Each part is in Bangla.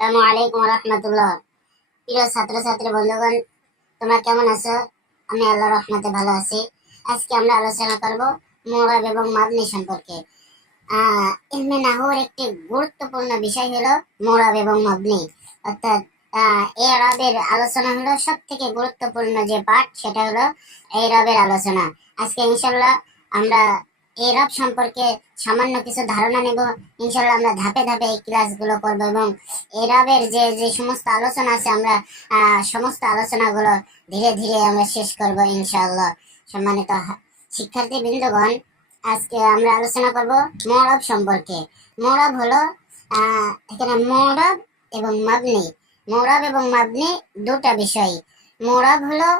আসসালামু আলাইকুম রহমতুল্লাহ। প্রিয় ছাত্রছাত্রী বন্ধুগণ, তোমরা কেমন আছো? আমি আল্লাহর রহমতে ভালো আছি। আজকে আমরা আলোচনা করব মুরাব এবং মাবনি সম্পর্কে। ইলমে নাহওর একটি গুরুত্বপূর্ণ বিষয় হলো মুরাব এবং মাবনি, অর্থাৎ এরাবের আলোচনা হলো সব থেকে গুরুত্বপূর্ণ যে পার্ট, সেটা হলো এরাবের আলোচনা। আজকে ইনশাল্লাহ আমরা এরাব সম্পর্কে সামান্য কিছু ধারণা নেব। ইনশাল্লাহ আমরা ধাপে ধাপে এই ক্লাসগুলো করব এবং এরাবের যে যে সমস্ত আলোচনা আছে আমরা সমস্ত আলোচনাগুলো ধীরে ধীরে আমরা শেষ করব ইনশাআল্লাহ। সম্মানিত শিক্ষার্থী বৃন্দগণ, আজকে আমরা আলোচনা করব মুরাব সম্পর্কে। মুরাব হলো এখানে মুরাব এবং মাবনি। মুরাব এবং মাবনি দুটা বিষয়। মুরাব হলো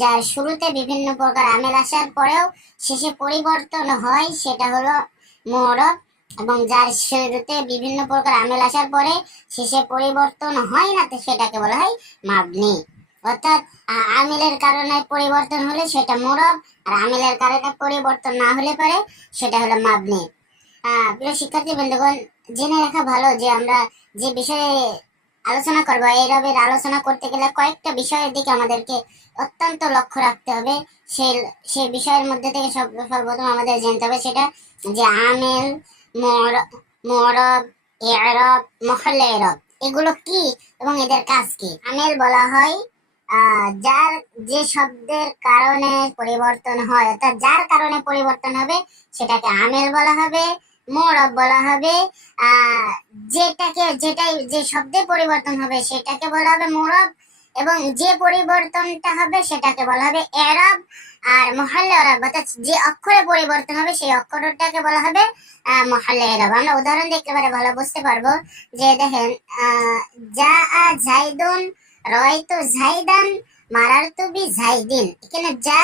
যার শুরুতে বিভিন্ন প্রকার আমেল আসার পরেও শেষে পরিবর্তন হয়, সেটা হলো মুরাব। এবং যার শুরুতে বিভিন্ন প্রকার আমেল আসার পরে শেষে পরিবর্তন হয় না, তো সেটাকে বলা হয় মাবনি। অর্থাৎ আমিলের কারণে পরিবর্তন হলে সেটা মুরাব, আর আমিলের কারণে পরিবর্তন না হলে পরে সেটা হলো মাবনি। প্রিয় শিক্ষার্থী বন্ধুগণ, জেনে রাখা ভালো যে আমরা যে বিষয়ে আলোচনা করব, এই রবের আলোচনা করতে গেলে কয়েকটা বিষয়ের দিকে আমাদেরকে অত্যন্ত লক্ষ্য রাখতে হবে। সেই বিষয়ের মধ্যে থেকে সর্বপ্রথম আমাদের জানতে হবে সেটা যে আমেল, মুরাব, ইরাব, মুহাল্লা ইরাব এগুলো কি এবং এদের কাজ কি। আমেল বলা হয় যার যে শব্দের কারণে পরিবর্তন হয়, অর্থাৎ যার কারণে পরিবর্তন হবে সেটাকে আমেল বলা হবে। মুরাব বলা হবে যে শব্দে পরিবর্তন হবে সেটাকে বলা হবে মুরাব, এবং যে পরিবর্তনটা হবে সেটাকে বলা হবে এরাব। আর মুহাল্লা ইরাব অর্থাৎ যে অক্ষরে পরিবর্তন হবে সেই অক্ষরটাকে বলা হবে মুহাল্লা ইরাব। আমরা উদাহরণ দেখতে পারে ভালো বুঝতে পারবো। যে দেখেন, জা জাইদুন, রাইতু জাইদান, মারারতু বি জাইদিন। এখানে জা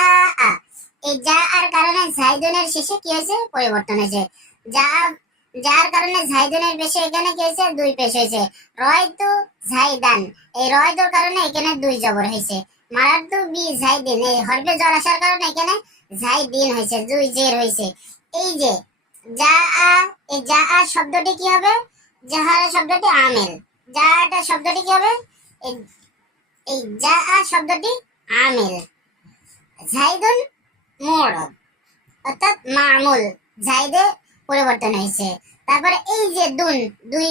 এই জা আর কারণে জাইদুনের শেষে কি হয়েছে? পরিবর্তন হয়েছে। যা যার কারণে জাইদুনের পেশে এখানে কি হয়েছে? দুই পেশ হয়েছে। রাইতু জাইদান, এই রাইতুর কারণে এখানে দুই জবর হয়েছে। মারারতু বি জাইদিন, এই হরফে জর আসার কারণে এখানে জাইদিন হয়েছে, দুই জের হয়েছে। এই যে জা এই জা শব্দটি কি হবে? জাহারা শব্দটি আমেল। জাটা শব্দটি কি হবে? এই জা শব্দটি আমেল। জাইদুন মুরাব অর্থাৎ মামুল, জাইদে পরিবর্তন হয়েছে। তারপরে এই যে দুন, দুই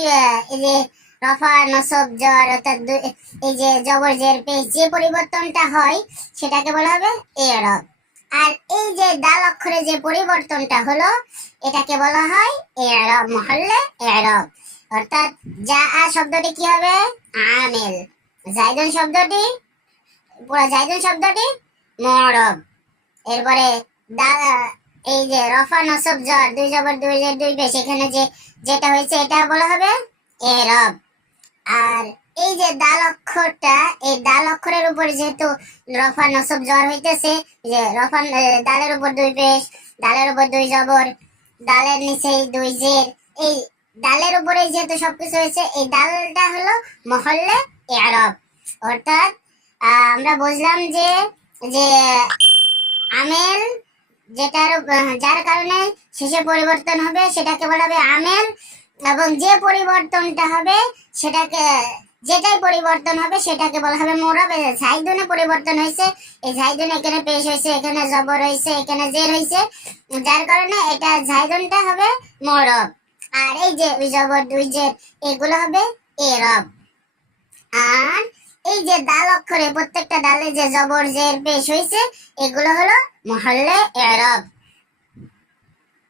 এই যে রফা নসব জর অর্থাৎ এই যে জবর জের পেশ যে পরিবর্তনটা হয় সেটাকে বলা হবে এরাব। আর এই যে দাল অক্ষরে যে পরিবর্তনটা হলো এটাকে বলা হয় এরাব, মুহাল্লা এরাব। অর্থাৎ জা শব্দটি কি হবে? আমেল। জাইদুন শব্দটি, পুরো জাইদুন শব্দটি মুরাব। এরপরে এই যে রফা নসব জর, দুই জবর দুই জের দুই পেশ, এখানে যেটা হয়েছে এটা বলা হবে এরাব। আর এই যে দাল অক্ষরটা, এই দাল অক্ষরের উপর যেহেতু রফা নসব জর হইতেছে, যে রফা দালের উপর দুই পেশ, দালের উপর দুই জবর, দালের নিচে দুই জের, এই দালের উপরে যেহেতু সবকিছু হয়েছে, এই দালটা হলো মুহাল্লা ইরাব। অর্থাৎ আমরা বুঝলাম যে যে আমেল যার কারণে শেষে পরিবর্তন হবে সেটাকে বলা হবে আমেল, এবং যে পরিবর্তনটা হবে সেটাকে যেটাই পরিবর্তন হবে সেটাকে বলা হবে মুরাব। জাইদুনে পরিবর্তন হয়েছে, এই জাইদুন এখানে পেশ হয়েছে, এখানে জবর হয়েছে, এখানে জের হয়েছে, যার কারণে এটা জাইদুনটা হবে মুরাব। আর এই যে জবর দুই জের এগুলো হবে এরাব। আর এই যে দাল অক্ষরে প্রত্যেকটা দালে যে জবর জের পেশ হয়েছে এগুলো হলো মুহাল্লা ইরাব।